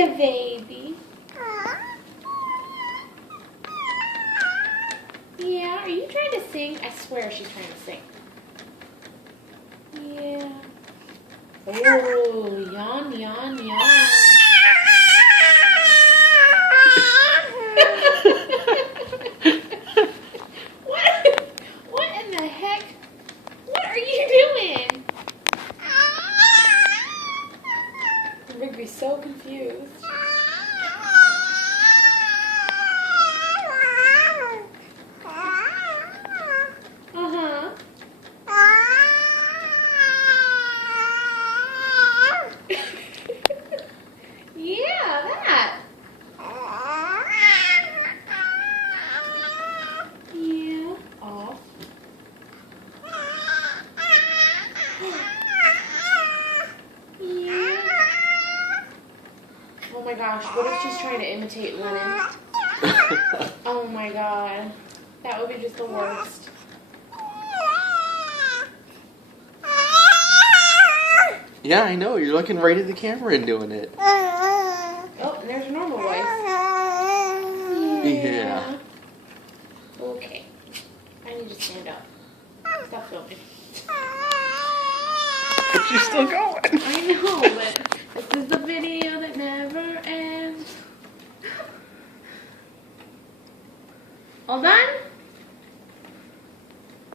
Hiya, baby. Yeah, are you trying to sing? I swear she's trying to sing. Yeah. Oh, yawn, yawn, yawn. What in the heck? What are you doing? Rigby's so confused. Uh-huh. Yeah, that. Yeah, off. Yeah. Oh my gosh, what if she's trying to imitate Lennon? Oh my god. That would be just the worst. Yeah, I know. You're looking right at the camera and doing it. Oh, and there's a normal voice. Yeah. Okay. I need to stand up. Stop filming. But you're still going. I know, but this is the video that never ends. All done?